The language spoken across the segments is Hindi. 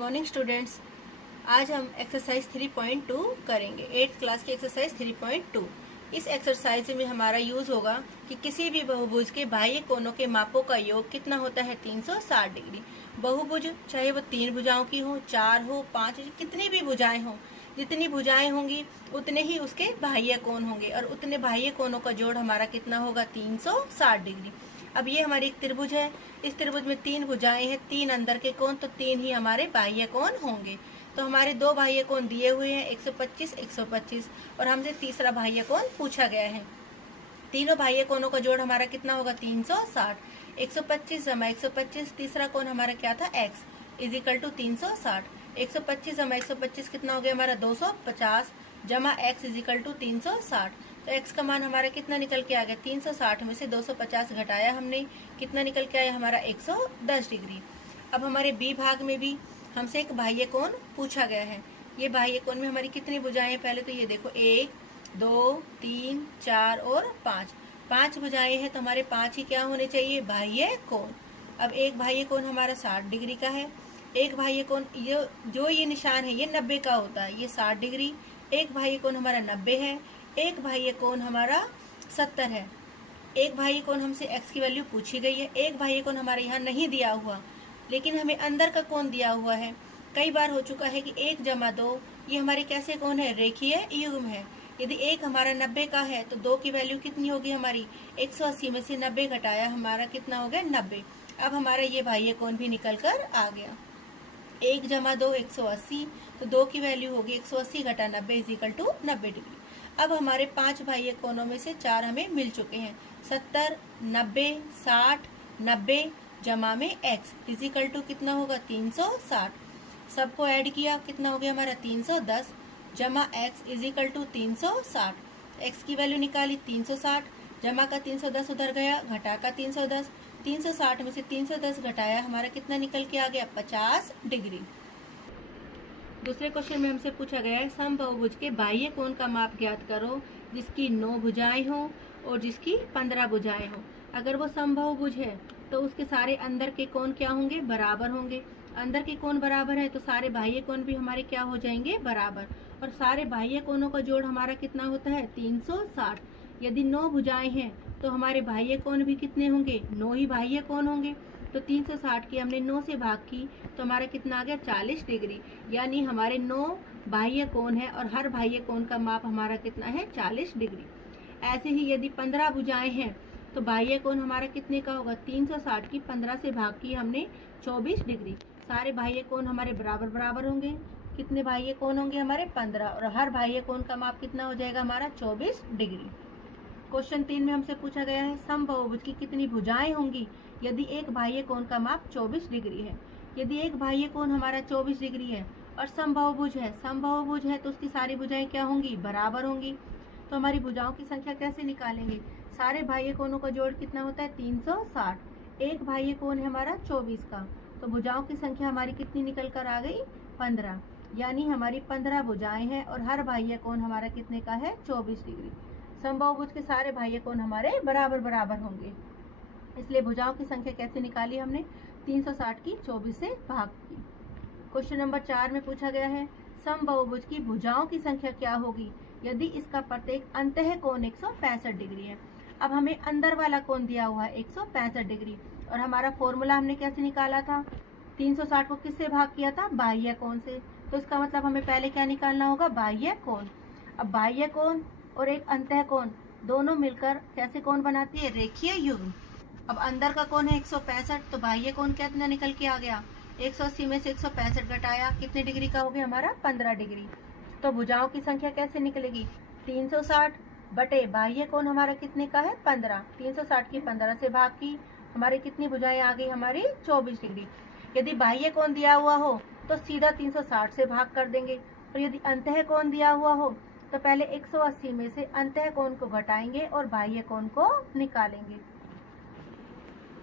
Morning students. आज हम एक्सरसाइज 3.2 करेंगे। 8th क्लास की एक्सरसाइज 3.2। इस एक्सरसाइज में हमारा यूज होगा कि किसी भी बहुभुज के बाह्य कोणों के मापों का योग कितना होता है 360 डिग्री। बहुभुज चाहे वो 3 भुजाओं की हो, 4 हो, 5 हो, कितनी भी भुजाएं हो, जितनी भुजाएं होंगी उतने ही उसके बाह्य कोण होंगे और उतने बाह्य कोणों का जोड़ हमारा कितना होगा 360 डिग्री। अब ये हमारी एक त्रिभुज है। इस त्रिभुज में 3 भुजाएं हैं, 3 अंदर के कोण, तो 3 ही हमारे बाह्य कोण होंगे। तो हमारे 2 बाह्य कोण दिए हुए हैं 125, 125 और हमसे तीसरा बाह्य कोण पूछा गया है। तीनों बाह्य कोणों का जोड़ हमारा कितना होगा 360। 125 जमा 125, तीसरा कोण हमारा क्या था x इजिकल टू 360। 125 जमा 125 कितना हो गया हमारा 250 जमा x इजिकल टू 360। तो x का मान हमारा कितना निकल के आ गया 360 में से 250 घटाया हमने, कितना निकल के आया हमारा 110 डिग्री। अब हमारे बी भाग में भी हमसे एक बाह्य कोण पूछा गया है। ये बाह्य कोण में हमारी कितनी भुजाएं हैं, पहले तो ये देखो 1 2 3 4 और 5 भुजाएं हैं, तो हमारे 5 ही क्या होने चाहिए बाह्य कोण। अब एक बाह्य कोण हमारा 60 डिग्री का है। एक बाह्य कोण ये निशान है ये 90 का होता है, ये 60 डिग्री। एक बाह्य कोण हमारा 90 है। एक बाह्य कोण हमारा 70 है। एक बाह्य कोण हमसे x की वैल्यू पूछी गई है। एक बाह्य कोण हमारे यहाँ नहीं दिया हुआ, लेकिन हमें अंदर का कोण दिया हुआ है। कई बार हो चुका है कि 1 जमा 2 ये हमारे कैसे कोण है, रेखीय युग्म है। यदि 1 हमारा 90 का है तो 2 की वैल्यू कितनी होगी हमारी 180 में से 90 घटाया हमारा कितना हो गया 90। अब हमारा ये बाह्य कोण भी निकल कर आ गया। 1 जमा 2 180, तो 2 की वैल्यू होगी 180 घटा 90 इजिकल टू 90 डिग्री। अब हमारे 5 बाह्य कोणों में से 4 हमें मिल चुके हैं। 70 90 60 90 जमा में x इजिकल टू कितना होगा 360। सबको ऐड किया कितना हो गया हमारा 310 जमा x इजिकल टू 360। x की वैल्यू निकाली 360, जमा का 310 उधर गया, घटा का 310। 360 में से 310 घटाया हमारा कितना निकल के आ गया 50 डिग्री। दूसरे क्वेश्चन में हमसे पूछा गया है समबाहुभुज के बाह्य कोण का माप ज्ञात करो जिसकी 9 भुजाएं हो और जिसकी 15 भुजाएं हो। अगर वो समबाहुभुज है तो उसके सारे अंदर के कोण क्या होंगे बराबर होंगे। अंदर के कोण बराबर है तो सारे बाह्य कोण भी हमारे क्या हो जाएंगे बराबर, और सारे बाह्य कोणों का जोड़ हमारा कितना होता है 360। यदि 9 भुजाएं हैं तो हमारे बाह्य कोण भी कितने होंगे 9 ही बाह्य कोण होंगे। तो 360 की हमने 9 से भाग की तो हमारा कितना आ गया 40 डिग्री। यानी हमारे 9 बाह्य कोण है और हर बाह्य कोण का माप हमारा कितना है 40 डिग्री। ऐसे ही यदि 15 भुजाएं हैं तो बाह्य कोण हमारा कितने का होगा 360 की 15 से भाग की हमने 24 डिग्री। सारे बाह्य कोण हमारे बराबर बराबर होंगे। कितने बाह्य कोण होंगे हमारे 15, और हर बाह्य कोण का माप कितना हो जाएगा हमारा 24 डिग्री। क्वेश्चन 3 में हमसे पूछा गया है समबाहुभुज की कितनी भुजाएं होंगी यदि एक बाह्य कोण का माप 24 डिग्री है। यदि एक बाह्य कोण हमारा 24 डिग्री है और समबाहुभुज है तो उसकी सारी भुजाएं क्या होंगी बराबर होंगी। तो हमारी भुजाओं की संख्या कैसे निकालेंगे, सारे बाह्य कोणों का जोड़ कितना होता है 360। एक बाह्य कोण है हमारा 24 का, तो भुजाओं की संख्या हमारी कितनी निकल कर आ गई 15। यानी हमारी 15 भुजाएं हैं और हर बाह्य कोण हमारा कितने का है 24 डिग्री। समबाहुभुज के सारे बाह्य कोण हमारे बराबर बराबर होंगे, इसलिए भुजाओं की संख्या कैसे निकाली हमने 360 की 24 से भाग की। क्वेश्चन नंबर 4 में पूछा गया है समबाहुभुज की भुजाओं की संख्या क्या होगी यदि इसका प्रत्येक अंतः कोण 165 डिग्री है। अब हमें अंदर वाला कोण दिया हुआ है 165 डिग्री, और हमारा फॉर्मूला हमने कैसे निकाला था 360 को किससे भाग किया था बाह्य कोण से। तो इसका मतलब हमें पहले क्या निकालना होगा बाह्य कोण। अब बाह्य कोण और एक अंतः कोण दोनों मिलकर कैसे कोण बनाती है रेखीय युग्म। अब अंदर का कोण है 165, तो बाह्य कोण कितना निकल के आ गया 180 में से 165 घटाया कितने डिग्री का हो गया हमारा 15 डिग्री। तो भुजाओं की संख्या कैसे निकलेगी 360 बटे बाह्य कोण हमारा कितने का है 15। 360 की 15 से भाग की हमारी कितनी भुजाएं आ गई हमारी 24 डिग्री। यदि बाह्य कोण दिया हुआ हो तो सीधा 360 से भाग कर देंगे, और यदि अंतः कोण दिया हुआ हो तो पहले 180 में से अंतः कोण को घटाएंगे और बाह्य कोण को निकालेंगे।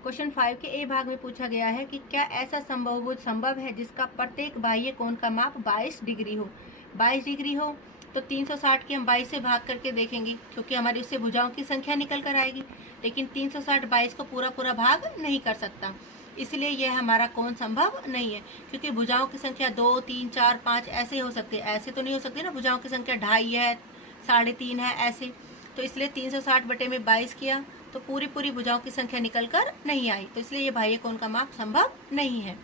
क्वेश्चन 5 के ए भाग में पूछा गया है कि क्या ऐसा समबाहुभुज संभव है जिसका प्रत्येक बाह्य कोण का माप 22 डिग्री हो। 22 डिग्री हो तो 360 की हम 22 से भाग करके देखेंगे, क्योंकि हमारी उससे भुजाओं की संख्या निकल कर आएगी। लेकिन 360 22 को पूरा पूरा भाग नहीं कर सकता, इसलिए यह हमारा कोण संभव नहीं है, क्योंकि भुजाओं की संख्या 2, 3, 4, 5 ऐसे हो सकते हैं, ऐसे तो नहीं हो सकते ना। भुजाओं की संख्या 2.5 है, 3.5 है, ऐसे। तो इसलिए 360 बटे में 22 किया तो पूरी भुजाओं की संख्या निकल कर नहीं आई, तो इसलिए ये बाह्य कोण का माप संभव नहीं है।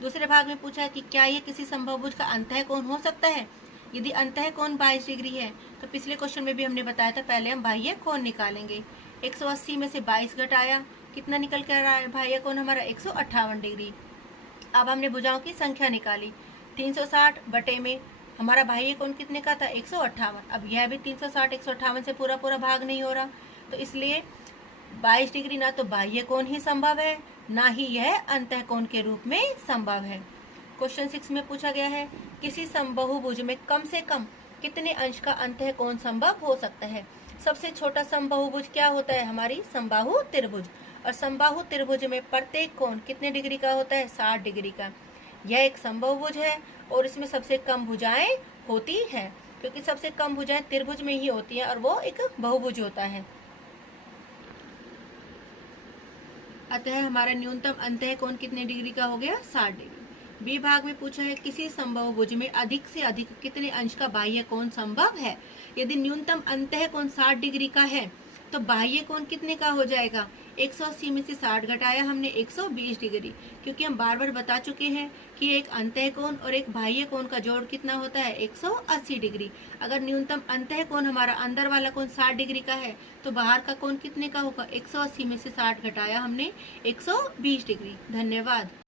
दूसरे भाग में पूछा है कि क्या ये किसी संभव भुज का अंतः कोण हो सकता है। यदि अंतः कोण 22 डिग्री है तो पिछले क्वेश्चन में भी हमने बताया था, पहले हम बाह्य कोण निकालेंगे। 180 में से 22 घटाया, कितना निकल कर रहा है बाह्य कोण हमारा 158 डिग्री। अब हमने भुजाओं की संख्या निकाली, 360 बटे में हमारा बाह्य कोण कितने का था 158। अब यह भी 360 158 से पूरा भाग नहीं हो रहा, तो इसलिए 22 डिग्री ना तो बाह्य कोण ही संभव है, ना ही यह अंतः कोण के रूप में संभव है। क्वेश्चन 6 में पूछा गया है किसी समबाहुभुज में कम से कम कितने अंश का अंतः कोण संभव हो सकता है। सबसे छोटा समबाहुभुज क्या होता है, हमारी समबाहु त्रिभुज। और समबाहु त्रिभुज में प्रत्येक कोण कितने डिग्री का होता है, 60 डिग्री का। यह एक समबाहुभुज है और इसमें सबसे कम भुजाएं होती हैं, क्योंकि सबसे कम भुजाएं त्रिभुज में ही होती हैं और वो एक बहुभुज होता है। अतः हमारा न्यूनतम अंतः कोण कितने डिग्री का हो गया, 60 डिग्री। बी भाग में पूछा है किसी समबाहुभुज में अधिक से अधिक कितने अंश का बाह्य कोण संभव है। यदि न्यूनतम अंतः कोण 60 डिग्री का है तो बाह्य कोण कितने का हो जाएगा, 180 में से 60 घटाया हमने 120 डिग्री, क्योंकि हम बार बार बता चुके हैं कि एक अंतः कोण और एक बाह्य कोण का जोड़ कितना होता है, 180 डिग्री। अगर न्यूनतम अंतः कोण हमारा अंदर वाला कोण 60 डिग्री का है तो बाहर का कोण कितने का होगा, 180 में से 60 घटाया हमने 120 डिग्री। धन्यवाद।